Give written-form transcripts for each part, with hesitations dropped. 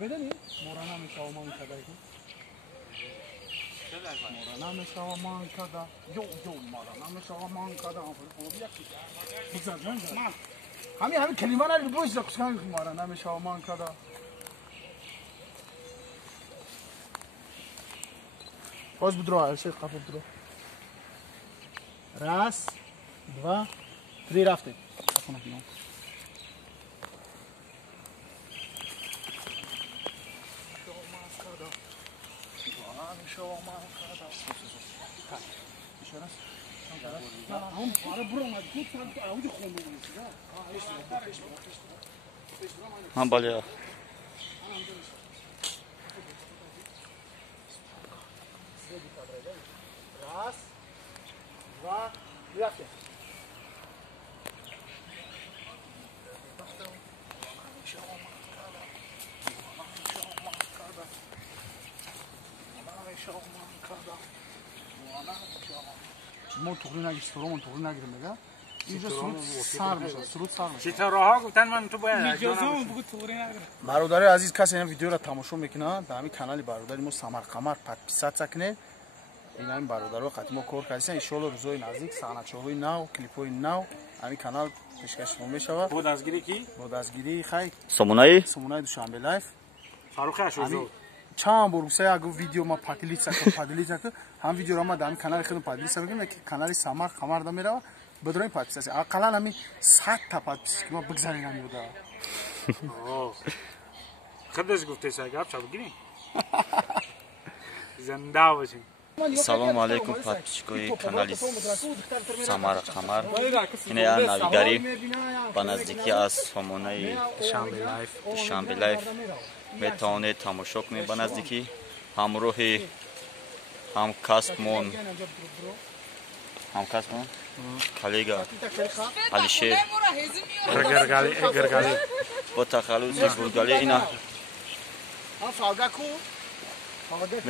بدونی مورانا میشاومان کدا کی مورانا میشاومان کدا یو مورانا میشاومان کدا همین کلمه را بوش دکتر مورانا میشاومان کدا باز بدرو هرچی قبل بدرو راست دو تری رفته هم بالیا راست و رفته ما توقی نگیش سرمون توقی نگیرم بگه اینجا سرود سر میشه چطوره گفتن من تو باید اجازه بگو توقی نگیرم برادر عزیز کسی این ویدیو را تماشا میکنه در همین کانال برادر ما سمر قمر подписаться کنه این همین برادرها قدیم کار کردن ان شاء الله روزای نزدیک صحنه‌های نو کلیپ‌های نو همین کانال پیشکش میشه بود ازگیری کی بود ازگیری خیر سمونای دوشنبه لایف فاروق اشوزو چند بار گفتم اگه ویدیو ما پادلیت هم ویدیو را ما در کانال خودم پادلیت میگم که کانال سمر قمر دا میره بدون پادلیت اقلا همین 100 تا پادلیت که ما بگذاریم نمیوده خودش گفته ساگاب چا بگیری زنده باشین سلام علیکم подписчикои канали Самара Қамар. Ин навигари ба наздикӣ аз сомонаи Душанбе лайф метавонед тамошо кунед ба наздикӣ ҳамроҳи ҳамкасбмон коллега Алишер гиргали бо тахаллуси гургалӣ ина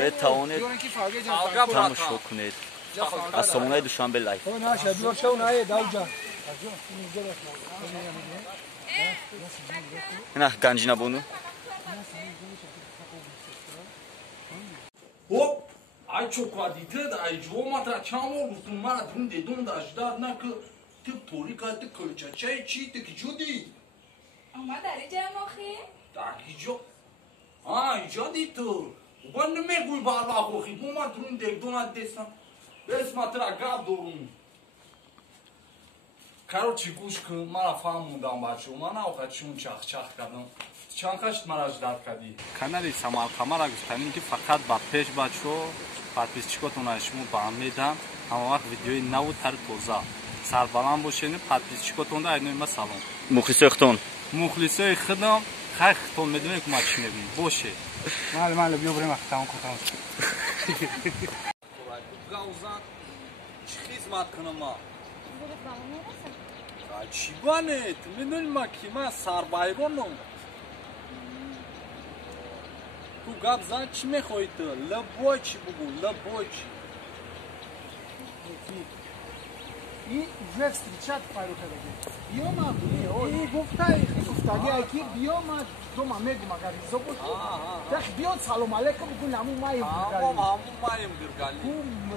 метавонед тамошо кунед аз сомонаи Душанбе лайф ина ганҷинабону Ai ciocolată, ai geometra cea mai urmată unde domnul ajutor na că te torica te călcea ce ai ci te kijudi. Ama dari jam oxe? Da kijo. Ai jadi tu. Bana me gui bala oxi, bu ma drunde dona desa. Vezi matra gab dorun. Короче, гушка мара фамудам бачо, мана оқачун чах кардам. Чанкаш мара ждат кади. канали Самар Қамар гуфтанем ки фақат ба пеш бачо подписчикотона шумо ба ҳам медам ҳама вақт видеои наву тари тоза сарбаланд бошед подписчикотонда айноима салом мухлисои хутон мухлисои худам хай хутон медонем ки ма чӣ мебинем боше мале биё бурем ахтамон кутам Гаузан чӣ хизмат кунам ма? чӣ банед медонӣ ма ки ман сарбайронам ту гап зан чӣ мехоҳӣ ту лабой чӣ бугӯ лабой чӣ این زد استریچات پایرو کرده بیا ما این گفتگی ایکی بیا ما دو ما میگم اگر ریزو بود تخ بیا سلام علیکم بگو نمو مایم همون مایم گرگالی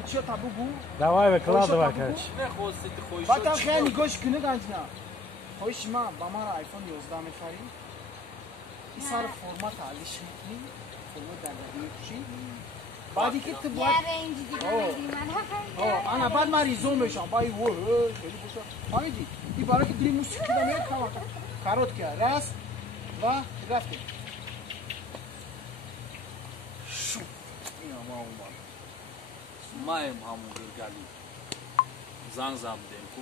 چه تا بگو Давай выкладывай, короче. نخواستی خویشو بعد خیلی نگاش کنه گنجنا خوش ما با ما آیفون 11 میخریم این سر فرمت علیش میکنیم فرمت دنگلی کشی بعدی که تو باید انا بعد من ریزو میشم بایی خیلی بوشم فهمیدی این برای که دری موسیقی دمیه کارات که راست و رفتیم شو این هم اومد مایم همون گرگالی زن زبدیم کو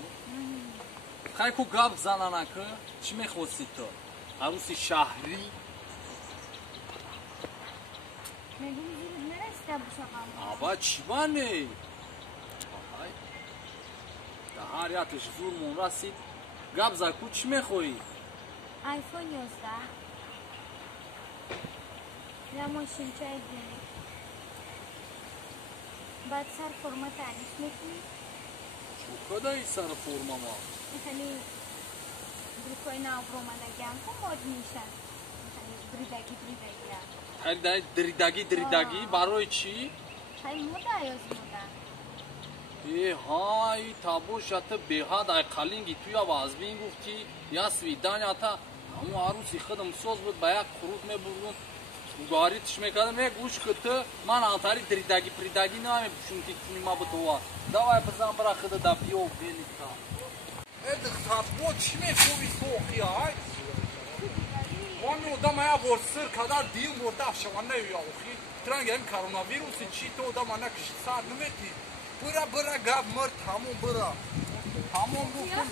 خیلی کو گاب زنانه که چی میخواستی تو عروسی شهری آبا چی بانه دهاریاتش زورمون رسید گاب زکو چی میخوایی آیفون 11 یا ماشین چای دیم بعد سر فرما تعریف میکنی کدای سر فرما ما مثلا بروکای ناو رو اومدگم که مد میشن Дридаги барои чӣ? ҳай табошата беҳад ай қалинги туя вазбин гуфти я свиданията ҳамун аруси худам соз буд ба як хурут мебурдум гари тиш мекардам ме гӯш кӯтӣ ман алтари дридаги придаги намепӯшум ки нима бутова давай бизан бира худа да биё велика эдхабо чӣ мехоҳӣ тохи ай вами одама я бор сир када дил борда афшаваннаёя охи тирангами коронавируси чӣ то одама накиши сар наметӣ бира гап мир тамом бира тамом гуфтум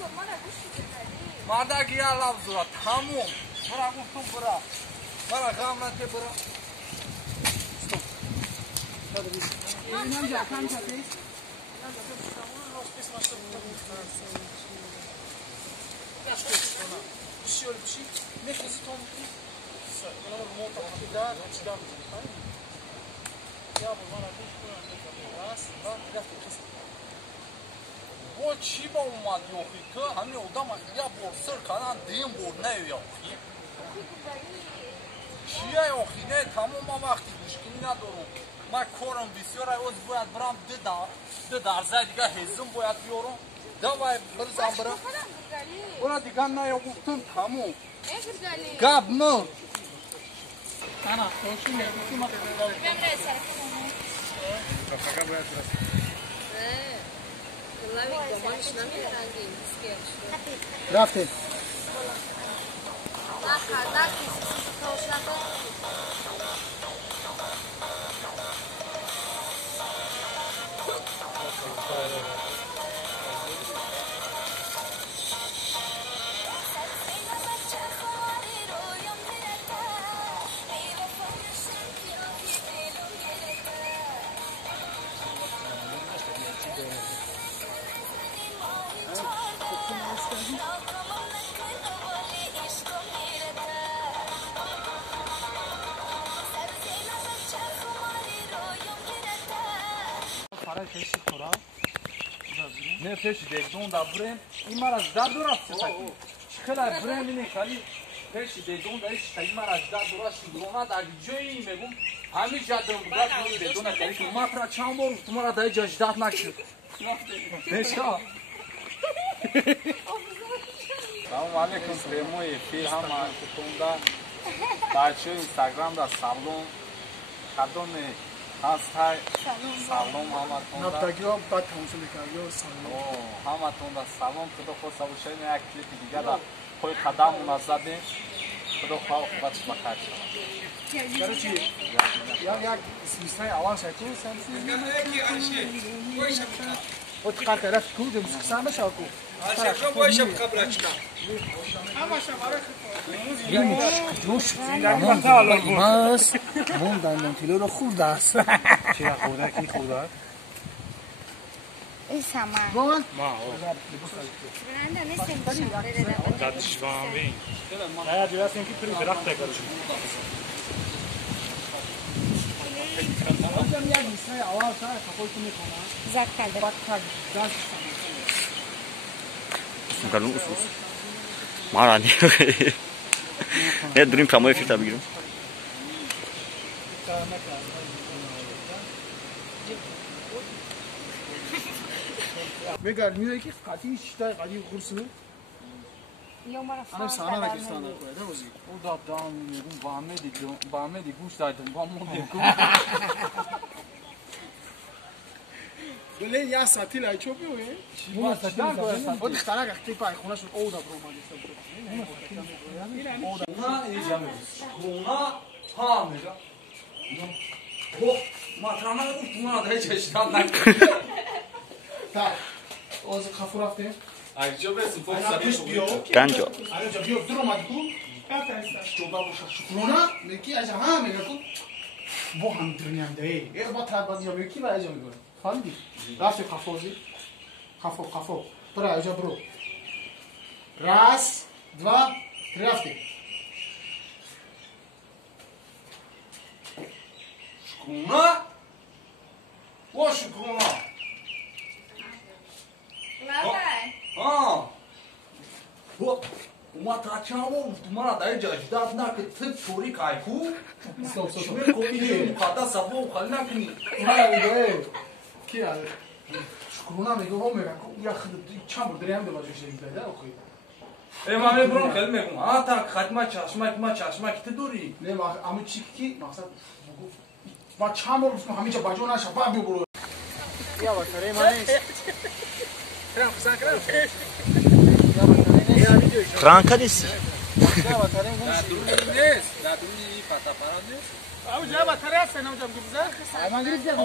мардаги я лавзура тамом бира гуфтум бира бира ғам наде бира бо чӣ ба омад ёхи ту ҳамин одама я бор сир канан дим бор наёя охи чия охи не тамома вақти мушкилӣ надорум ман корам бисёр оз бояд бирам ду дарзаи дига ҳезум бояд биёрам давай бирзан бира бира дига наё гуфтум тамом гап мир рафтем не пеши дегдон да бурем имара жда дурафти таки чихела бурем ини кали пеши дегдон да ишта имара жда дурашти гурона да ҷои мегум ҳами ҷадам бугат ҳами дегдона кали ки матра чанд бор тумара да ҷа ждат накшуд пеша салому алейкум прямой эфир ҳама кутунда бачаи инстаграм да салом кадоме ҳастай салом ҳаматонда ҳаматонда салом худо хоста бошед як клипи дига да пои қадамона задем худо хоҳа оқибатш ба хайр шавад короче як смисай аввал шайку вот карта рафт кудем сам шавку мас мон дандон тилоро хурдааст чира хурда ки хурда Сама. Ma, Zadishvami. Ja, du hast irgendwie für Dracht karışım. Galon usus. Mara ne? Ne durum pramo efir tabii girim. Megar niye ki kati işte kati kursu? Ana sana da kistana koydu o zaman. O da dam megum bamedi guştaydım bamodi Böyle ya satil ay çok yok ya. Bu saçlar koyarsan. O dıştara kakti pay kona şu oda bromali sabır. Buna yiyeceğiz. Buna ha mega. Bu matrana buna da çeşitler. Tak. O zaman kafu rafte. Ayrıca ben spor Ganjo. Ayrıca bir dromadi ku. Çoba bu şukrona meki aja ha mega ku. Bu handırnyan de. Er batar badi ya meki aja mega. Fandi. Rafte kafozi. Kafo. Bra aja bro. Раз, два, три рafte. Şukrona. O şukrona. Ha. Bu matrak Bacağımı mara dayı cajdat nak tık tori kayku. Şunu koyayım. Kata sabah kalına kini. Ki ya. Şukuruna mı geliyor mu? Ya çamur direyim de başka şey gider ya okuyayım. Mame bron kelme kum. Ata khatma çaşma kiti duri. Ne bak amı çiki maksat bak çamur hamice bacona şafa bir buru. Ya bak sarayım hani. Tranca desse. Abi cevap atar ya sen hocam gibi güzel. Ama girip gel bu.